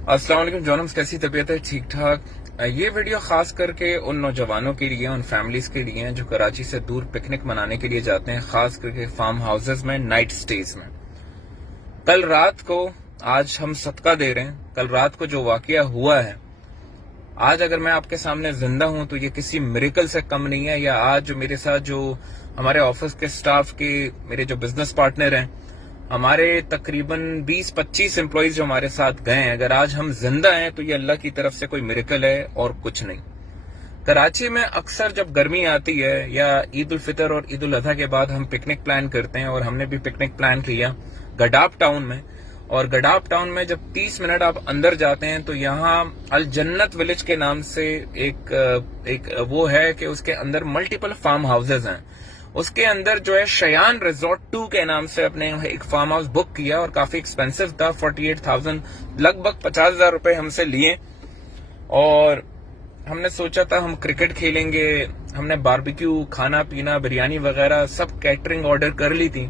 अस्सलाम वालेकुम जॉनम्स, कैसी तबीयत है? ठीक ठाक। ये वीडियो खास करके उन नौजवानों के लिए, उन फैमिलीज के लिए हैं जो कराची से दूर पिकनिक मनाने के लिए जाते हैं, खास करके फार्म हाउसेज में, नाइट स्टेज में। कल रात को, आज हम सदका दे रहे हैं, कल रात को जो वाकया हुआ है, आज अगर मैं आपके सामने जिंदा हूं तो ये किसी मिरेकल से कम नहीं है। या आज जो मेरे साथ, जो हमारे ऑफिस के स्टाफ के, मेरे जो बिजनेस पार्टनर हैं, हमारे तकरीबन 20-25 एम्प्लॉइज जो हमारे साथ गए हैं, अगर आज हम जिंदा हैं तो ये अल्लाह की तरफ से कोई मिरेकल है और कुछ नहीं। कराची में अक्सर जब गर्मी आती है या ईद उल फितर और ईद उल अजहा के बाद हम पिकनिक प्लान करते हैं, और हमने भी पिकनिक प्लान किया गडाप टाउन में। और गडाप टाउन में जब 30 मिनट आप अंदर जाते हैं तो यहाँ अल जन्नत विलेज के नाम से एक वो है कि उसके अंदर मल्टीपल फार्म हाउसेज हैं। उसके अंदर जो है शयान रिजॉर्ट 2 के नाम से अपने एक फार्म हाउस बुक किया, और काफी एक्सपेंसिव था, 48,000, लगभग 50,000 रुपए हमसे लिए। और हमने सोचा था हम क्रिकेट खेलेंगे, हमने बारबेक्यू, खाना पीना, बिरयानी वगैरह सब कैटरिंग ऑर्डर कर ली थी,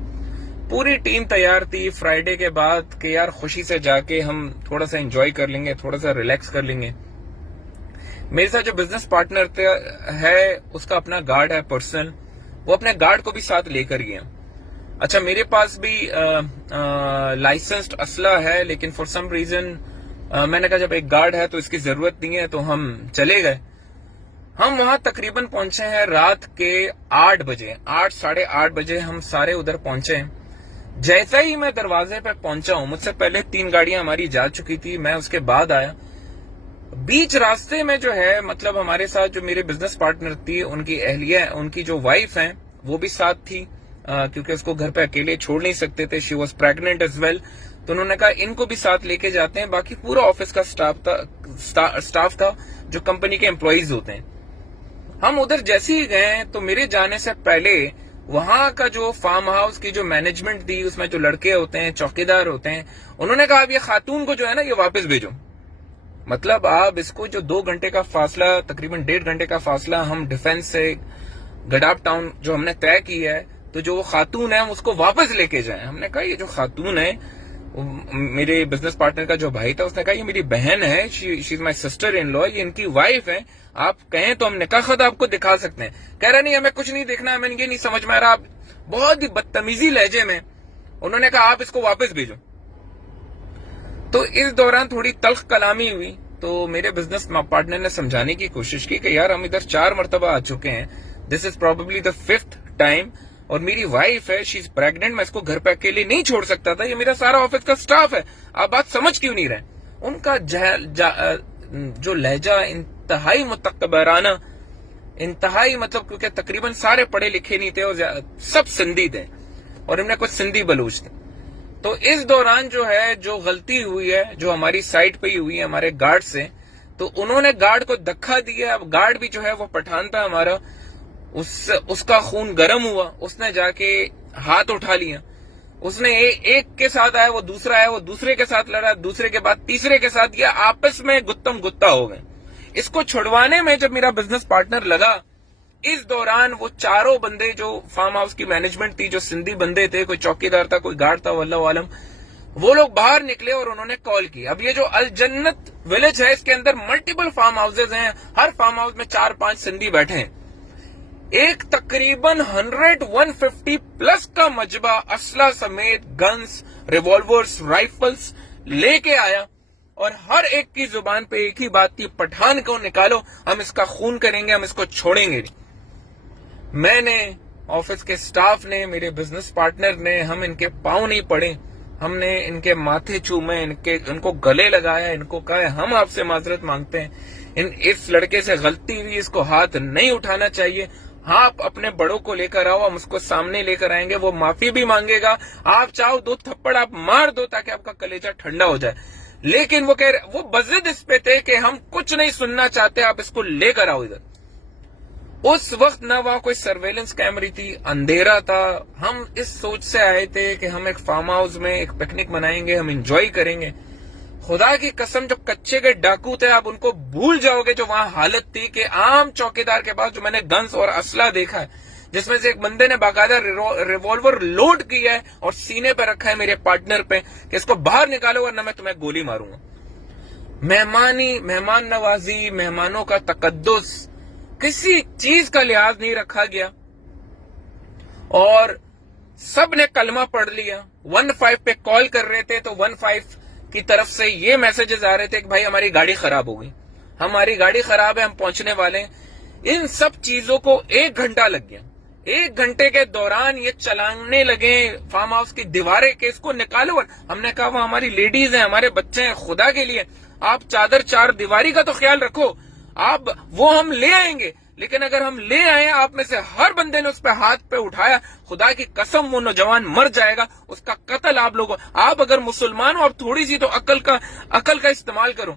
पूरी टीम तैयार थी फ्राइडे के बाद कि यार खुशी से जाके हम थोड़ा सा एंजॉय कर लेंगे, थोड़ा सा रिलैक्स कर लेंगे। मेरे साथ जो बिजनेस पार्टनर है उसका अपना गार्ड है पर्सनल, वो अपने गार्ड को भी साथ लेकर गया। अच्छा, मेरे पास भी लाइसेंस्ड असला है, लेकिन फॉर सम रीजन मैंने कहा जब एक गार्ड है तो इसकी जरूरत नहीं है, तो हम चले गए। हम वहां तकरीबन पहुंचे हैं रात के 8 बजे, 8, साढ़े 8 बजे हम सारे उधर पहुंचे हैं। जैसे ही मैं दरवाजे पे पहुंचा हूं, मुझसे पहले 3 गाड़ियां हमारी जा चुकी थी, मैं उसके बाद आया। बीच रास्ते में जो है, मतलब हमारे साथ जो मेरे बिजनेस पार्टनर थी, उनकी अहलिया, उनकी जो वाइफ है वो भी साथ थी, क्योंकि उसको घर पे अकेले छोड़ नहीं सकते थे, she was pregnant as well. तो उन्होंने कहा इनको भी साथ लेके जाते हैं। बाकी पूरा ऑफिस का स्टाफ था जो कंपनी के एम्प्लॉइज होते हैं। हम उधर जैसे ही गए तो मेरे जाने से पहले वहां का जो फार्म हाउस की जो मैनेजमेंट थी, उसमें जो लड़के होते हैं, चौकीदार होते हैं, उन्होंने कहा अब ये खातून को जो है ना ये वापस भेजो। मतलब आप इसको, जो 2 घंटे का फासला, तकरीबन 1.5 घंटे का फासला हम डिफेंस से गडाप टाउन जो हमने तय की है, तो जो वो खातून है उसको वापस लेके जाए। हमने कहा ये जो खातून है, मेरे बिजनेस पार्टनर का जो भाई था उसने कहा ये मेरी बहन है, she is my sister in law, ये इनकी वाइफ है, आप कहें तो हम निकाह खत आपको दिखा सकते हैं। कह रहा नहीं हमें कुछ नहीं देखना, हमें ये नहीं समझ में आ रहा। आप बहुत ही बदतमीजी लहजे में उन्होंने कहा आप इसको वापस भेजो। तो इस दौरान थोड़ी तल्ख कलामी हुई, तो मेरे बिजनेस पार्टनर ने समझाने की कोशिश की कि यार हम इधर 4 मरतबा आ चुके हैं, this is probably the 5th time, और मेरी वाइफ है, शी इज प्रेग्नेंट, मैं इसको घर पे अकेले नहीं छोड़ सकता था, ये मेरा सारा ऑफिस का स्टाफ है, आप बात समझ क्यों नहीं रहे? उनका जो लहजा इंतहाई मुतकबराना, इंतहाई, मतलब क्योंकि तकरीबन सारे पढ़े लिखे नहीं थे और सब सिंधी थे, और इनमें कुछ सिंधी बलूच थे। तो इस दौरान जो है, जो गलती हुई है, जो हमारी साइड पे ही हुई है हमारे गार्ड से, तो उन्होंने गार्ड को धक्का दिया। अब गार्ड भी जो है वो पठान था हमारा, उसका खून गर्म हुआ, उसने जाके हाथ उठा लिया, उसने एक के साथ आया, वो दूसरा आया, वो दूसरे के साथ लड़ा, दूसरे के बाद तीसरे के साथ, ये आपस में गुत्तम गुत्ता हो गए। इसको छुड़वाने में जब मेरा बिजनेस पार्टनर लगा, इस दौरान वो चारों बंदे जो फार्म हाउस की मैनेजमेंट थी, जो सिंधी बंदे थे, कोई चौकीदार था, कोई गार्ड था, वल्लाहु आलम, वो लोग बाहर निकले और उन्होंने कॉल की। अब ये जो अल जन्नत विलेज है, इसके अंदर मल्टीपल फार्म हाउसेज हैं, हर फार्म हाउस में 4-5 सिंधी बैठे हैं। एक तकरीबन 150 प्लस का मजबा असला समेत गन्स, रिवॉल्वर्स, राइफल्स लेके आया, और हर एक की जुबान पे एक ही बात थी, पठान को निकालो, हम इसका खून करेंगे, हम इसको छोड़ेंगे। मैंने, ऑफिस के स्टाफ ने, मेरे बिजनेस पार्टनर ने, हम इनके पांव नहीं पड़े, हमने इनके माथे चूमे, इनको गले लगाया, इनको कहा हम आपसे माजरत मांगते हैं, इस लड़के से गलती हुई, इसको हाथ नहीं उठाना चाहिए, हाँ आप अपने बड़ों को लेकर आओ, हम उसको सामने लेकर आएंगे, वो माफी भी मांगेगा, आप चाहो 2 थप्पड़ आप मार दो ताकि आपका कलेजा ठंडा हो जाए। लेकिन वो बज़िद इस पे थे कि हम कुछ नहीं सुनना चाहते, आप इसको लेकर आओ इधर। उस वक्त ना वहां कोई सर्वेलेंस कैमरी थी, अंधेरा था, हम इस सोच से आए थे कि हम एक फार्म हाउस में एक पिकनिक मनाएंगे, हम एंजॉय करेंगे। खुदा की कसम, जो कच्चे के डाकू थे आप उनको भूल जाओगे, जो वहां हालत थी कि आम चौकीदार के पास जो मैंने गन्स और असला देखा है, जिसमें से एक बंदे ने बाकायदा रिवॉल्वर लोड किया है और सीने पे रखा है मेरे पार्टनर पे कि इसको बाहर निकालो वरना मैं तुम्हें गोली मारूंगा। मेहमान नवाजी, मेहमानों का तकद्दुस, किसी चीज का लिहाज नहीं रखा गया और सब ने कलमा पढ़ लिया। 15 पे कॉल कर रहे थे तो 15 की तरफ से ये मैसेजेस आ रहे थे कि भाई हमारी गाड़ी खराब हो गई, हमारी गाड़ी खराब है, हम पहुंचने वाले हैं। इन सब चीजों को 1 घंटा लग गया। 1 घंटे के दौरान ये चलाने लगे फार्म हाउस की दीवारें के इसको निकालो। हमने कहा वो हमारी लेडीज हैं, हमारे बच्चे हैं, खुदा के लिए आप चादर चार दीवारी का तो ख्याल रखो। आप वो हम ले आएंगे, लेकिन अगर हम ले आए, आप में से हर बंदे ने उस पर हाथ पे उठाया, खुदा की कसम वो नौजवान मर जाएगा, उसका कत्ल आप लोगों। आप अगर मुसलमान हो, आप थोड़ी सी तो अकल का इस्तेमाल करो।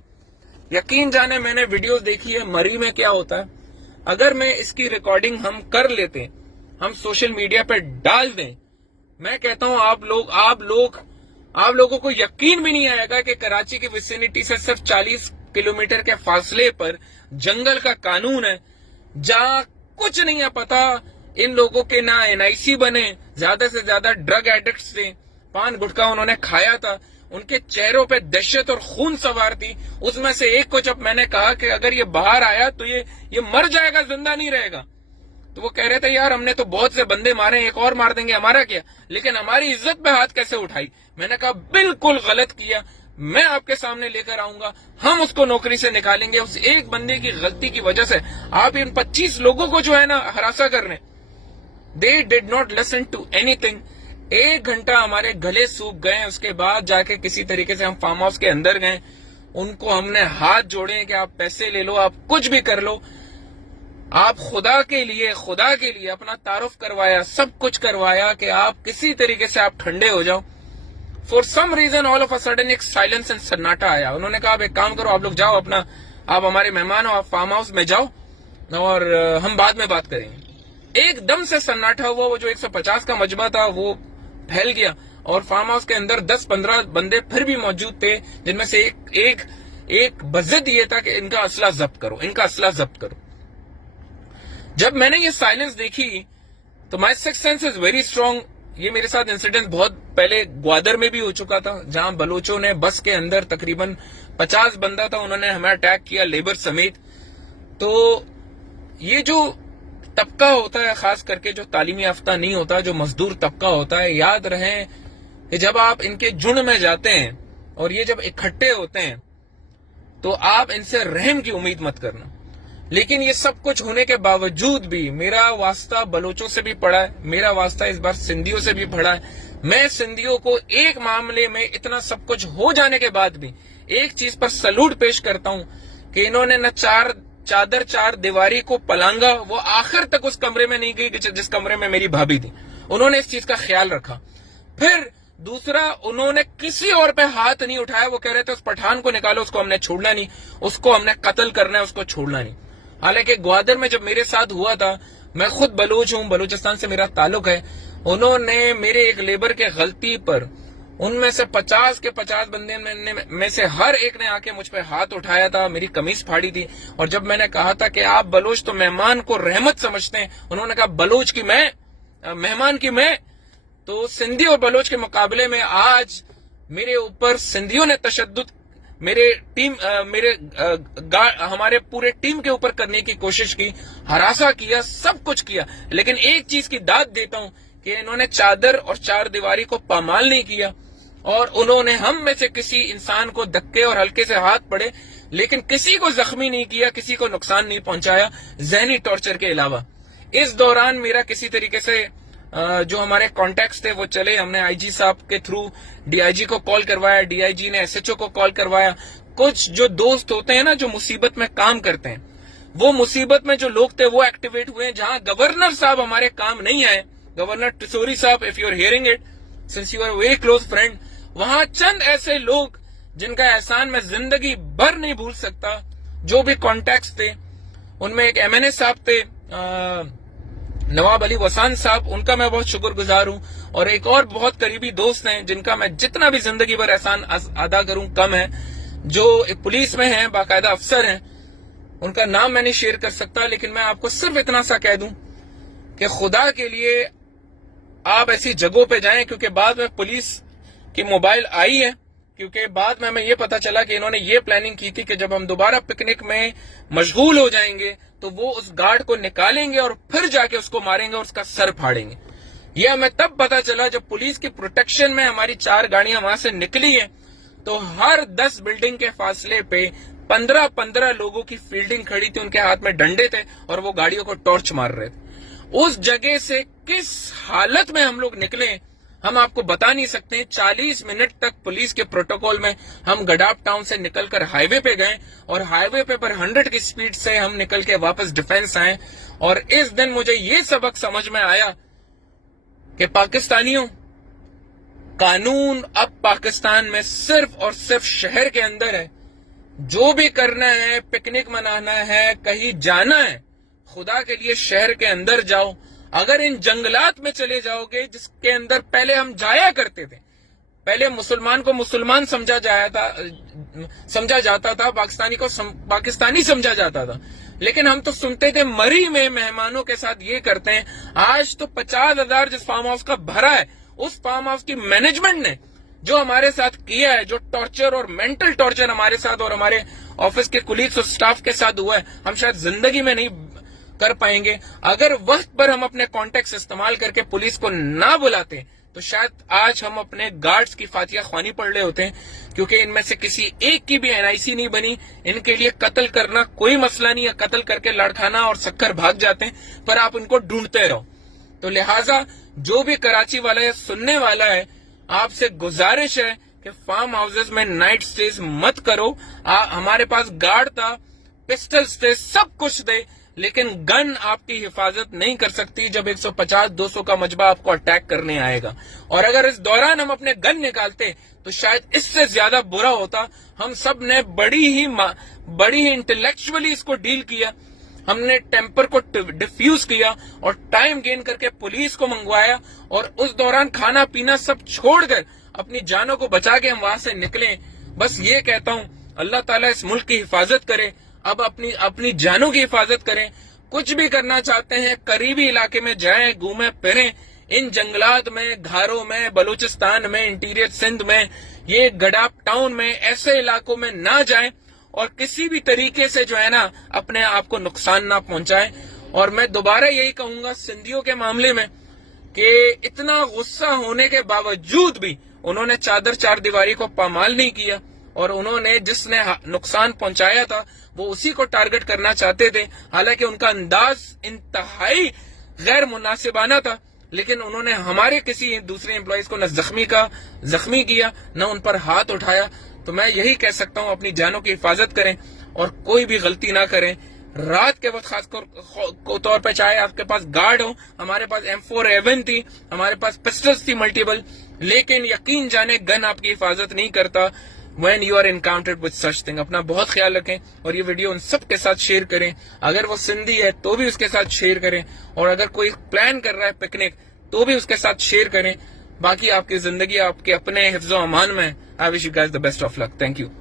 यकीन जाने मैंने वीडियोस देखी है मरी में क्या होता है। अगर मैं इसकी रिकॉर्डिंग हम कर लेते, हम सोशल मीडिया पे डाल दें, मैं कहता हूं आप लोगों को यकीन भी नहीं आएगा कि कराची की विसिनिटी से सिर्फ 40 किलोमीटर के फासले पर जंगल का कानून है, जहां कुछ नहीं है पता। इन लोगों के ना NIC बने, ज्यादा से ज्यादा ड्रग एडिक्ट्स थे, पान गुटखा उन्होंने खाया था, उनके चेहरों पे दहशत और खून सवार थी। उसमें से एक को जब मैंने कहा कि अगर ये बाहर आया तो ये मर जाएगा, जिंदा नहीं रहेगा, तो वो कह रहे थे यार हमने तो बहुत से बंदे मारे, एक और मार देंगे, हमारा क्या, लेकिन हमारी इज्जत पे हाथ कैसे उठाई। मैंने कहा बिल्कुल गलत किया, मैं आपके सामने लेकर आऊंगा, हम उसको नौकरी से निकालेंगे। उस एक बंदे की गलती की वजह से आप इन 25 लोगों को जो है ना हरासा कर रहे, they did not listen to anything. 1 घंटा हमारे गले सूख गए, उसके बाद जाके किसी तरीके से हम फार्म हाउस के अंदर गए, उनको हमने हाथ जोड़े कि आप पैसे ले लो, आप कुछ भी कर लो, आप खुदा के लिए अपना तारुफ करवाया, सब कुछ करवाया कि आप किसी तरीके से आप ठंडे हो जाओ। For some reason all of a sudden एक साइलेंस एंड सन्नाटा आया। उन्होंने कहा आप एक काम करो, आप लोग जाओ अपना, आप हमारे मेहमान हो, आप फार्म हाउस में जाओ और हम बाद में बात करेंगे। एकदम से सन्नाटा हुआ, वो जो 150 का मजमा था वो फैल गया और फार्म हाउस के अंदर 10-15 बंदे फिर भी मौजूद थे, जिनमें से एक बजट ये था कि इनका असला जब्त करो। जब मैंने ये साइलेंस देखी तो माई six sense is very strong. ये मेरे साथ इंसिडेंट बहुत पहले ग्वादर में भी हो चुका था, जहां बलोचों ने बस के अंदर तकरीबन 50 बंदा था, उन्होंने हमें अटैक किया लेबर समेत। तो ये जो तबका होता है, खास करके जो तालीमी याफ्ता नहीं होता, जो मजदूर तबका होता है, याद रहे कि जब आप इनके झुंड में जाते हैं और ये जब इकट्ठे होते हैं तो आप इनसे रहम की उम्मीद मत करना। लेकिन ये सब कुछ होने के बावजूद भी मेरा वास्ता बलोचों से भी पड़ा है, मेरा वास्ता इस बार सिंधियों से भी पड़ा है। मैं सिंधियों को एक मामले में इतना सब कुछ हो जाने के बाद भी एक चीज पर सलूट पेश करता हूं कि इन्होंने न चादर चार दीवारी को पलांगा, वो आखिर तक उस कमरे में नहीं गई जिस कमरे में मेरी भाभी थी, उन्होंने इस चीज का ख्याल रखा। फिर दूसरा, उन्होंने किसी और पे हाथ नहीं उठाया। वो कह रहे थे उस पठान को निकालो, उसको हमने छोड़ना नहीं, उसको हमने कत्ल करना है, उसको छोड़ना नहीं। हालांकि ग्वादर में जब मेरे साथ हुआ था, मैं खुद बलूच हूं, बलूचिस्तान से मेरा ताल्लुक है, उन्होंने मेरे एक लेबर के गलती पर उनमें से 50 के 50 बंदे में से हर एक ने आके मुझ पे हाथ उठाया था, मेरी कमीज फाड़ी थी। और जब मैंने कहा था कि आप बलोच तो मेहमान को रहमत समझते हैं, उन्होंने कहा बलोच की मैं, मेहमान की मैं। तो सिंधी और बलोच के मुकाबले में आज मेरे ऊपर सिंधियों ने तशद्दुद हमारे पूरे टीम के ऊपर करने की कोशिश की, हरासा किया, सब कुछ किया। लेकिन एक चीज की दाद देता हूं कि इन्होंने चादर और चार दीवारी को पामाल नहीं किया और उन्होंने हम में से किसी इंसान को धक्के और हल्के से हाथ पड़े, लेकिन किसी को जख्मी नहीं किया, किसी को नुकसान नहीं पहुंचाया, जहनी टॉर्चर के अलावा। इस दौरान मेरा किसी तरीके से जो हमारे कॉन्टैक्ट्स थे वो चले, हमने IG साहब के थ्रू DIG को कॉल करवाया, DIG ने SHO को कॉल करवाया। कुछ जो दोस्त होते हैं ना जो मुसीबत में काम करते हैं, वो मुसीबत में जो लोग थे वो एक्टिवेट हुए। जहां गवर्नर साहब हमारे काम नहीं आए, गवर्नर टिसोरी साहब, if you are hearing it, since you are very close friend, वहां चंद ऐसे लोग जिनका एहसान मैं जिंदगी भर नहीं भूल सकता, जो भी कॉन्टैक्ट्स थे, उनमें एक MNA साहब थे, नवाब अली वसान साहब, उनका मैं बहुत शुक्रगुजार हूं। और एक और बहुत करीबी दोस्त हैं जिनका मैं जितना भी जिंदगी भर एहसान अदा करूं कम है, जो एक पुलिस में हैं, बाकायदा अफसर हैं। उनका नाम मैं नहीं शेयर कर सकता, लेकिन मैं आपको सिर्फ इतना सा कह दूं कि खुदा के लिए आप ऐसी जगहों पे जाएं, क्योंकि बाद में पुलिस की मोबाइल आई है कि क्योंकि बाद में हमें ये पता चला कि इन्होंने ये प्लानिंग की थी कि जब हम दोबारा पिकनिक में मशगूल हो जाएंगे तो वो उस गार्ड को निकालेंगे और फिर जाके उसको मारेंगे और उसका सर फाड़ेंगे। ये हमें तब पता चला जब पुलिस की प्रोटेक्शन में हमारी 4 गाड़ियां वहां से निकली हैं, तो हर 10 बिल्डिंग के फासले पे 15-15 लोगों की फील्डिंग खड़ी थी, उनके हाथ में डंडे थे और वो गाड़ियों को टॉर्च मार रहे थे। उस जगह से किस हालत में हम लोग निकले हम आपको बता नहीं सकते। 40 मिनट तक पुलिस के प्रोटोकॉल में हम गडाप टाउन से निकलकर हाईवे पे गए और हाईवे पे पर 100 की स्पीड से हम निकल के वापस डिफेंस आए। और इस दिन मुझे ये सबक समझ में आया कि पाकिस्तानियों, कानून अब पाकिस्तान में सिर्फ और सिर्फ शहर के अंदर है। जो भी करना है, पिकनिक मनाना है, कहीं जाना है, खुदा के लिए शहर के अंदर जाओ। अगर इन जंगलात में चले जाओगे जिसके अंदर पहले हम जाया करते थे, पहले मुसलमान को मुसलमान समझा जाता था, पाकिस्तानी को पाकिस्तानी समझा जाता था, लेकिन हम तो सुनते थे मरी में मेहमानों के साथ ये करते हैं। आज तो 50,000 जिस फार्म हाउस का भरा है, उस फार्म हाउस की मैनेजमेंट ने जो हमारे साथ किया है, जो टॉर्चर और मेंटल टॉर्चर हमारे साथ और हमारे ऑफिस के कुलीग्स और स्टाफ के साथ हुआ है, हम शायद जिंदगी में नहीं कर पाएंगे। अगर वक्त पर हम अपने कॉन्टेक्ट इस्तेमाल करके पुलिस को ना बुलाते तो शायद आज हम अपने गार्ड्स की फातिया ख्वानी पढ़ रहे होते हैं, क्योंकि इनमें से किसी एक की भी एनआईसी नहीं बनी। इनके लिए कत्ल करना कोई मसला नहीं है, कत्ल करके लड़खाना और शक्कर भाग जाते हैं, पर आप उनको ढूंढते रहो। तो लिहाजा जो भी कराची वाला या सुनने वाला है, आपसे गुजारिश है कि फार्म हाउसेज में नाइट स्टेज मत करो। हमारे पास गार्ड था, पिस्टल्स थे, सब कुछ थे, लेकिन गन आपकी हिफाजत नहीं कर सकती जब 150-200 का मजबा आपको अटैक करने आएगा। और अगर इस दौरान हम अपने गन निकालते तो शायद इससे ज्यादा बुरा होता। हम सब ने बड़ी ही इंटेलेक्चुअली इसको डील किया, हमने टेम्पर को डिफ्यूज किया और टाइम गेन करके पुलिस को मंगवाया, और उस दौरान खाना पीना सब छोड़कर अपनी जानों को बचा के हम वहां से निकले। बस ये कहता हूं, अल्लाह ताला इस मुल्क की हिफाजत करे। अब अपनी जानों की हिफाजत करें। कुछ भी करना चाहते हैं, करीबी इलाके में जाएं, घूमें फिरें। इन जंगलात में, घारों में, बलूचिस्तान में, इंटीरियर सिंध में, ये गडाप टाउन में, ऐसे इलाकों में ना जाएं और किसी भी तरीके से जो है ना अपने आप को नुकसान ना पहुंचाएं। और मैं दोबारा यही कहूंगा सिंधियों के मामले में कि इतना गुस्सा होने के बावजूद भी उन्होंने चादर चार दीवारी को पामाल नहीं किया, और उन्होंने जिसने नुकसान पहुंचाया था वो उसी को टारगेट करना चाहते थे। हालांकि उनका अंदाज इंतहाई गैर मुनासिबाना था, लेकिन उन्होंने हमारे किसी दूसरे एम्प्लॉइज को न जख्मी किया, न उन पर हाथ उठाया। तो मैं यही कह सकता हूं, अपनी जानों की हिफाजत करें और कोई भी गलती ना करें। रात के वक्त खासकर तौर पर, चाहे आपके पास गार्ड हो, हमारे पास M4A1 थी, हमारे पास पिस्टल्स थी मल्टीपल, लेकिन यकीन जाने गन आपकी हिफाजत नहीं करता when you are encountered with such thing। अपना बहुत ख्याल रखें और ये वीडियो उन सब के साथ शेयर करें। अगर वो सिंधी है तो भी उसके साथ शेयर करें, और अगर कोई प्लान कर रहा है पिकनिक तो भी उसके साथ शेयर करें। बाकी आपकी जिंदगी आपके अपने हिफ्ज़ो अमान में। I wish you guys the best of luck. Thank you.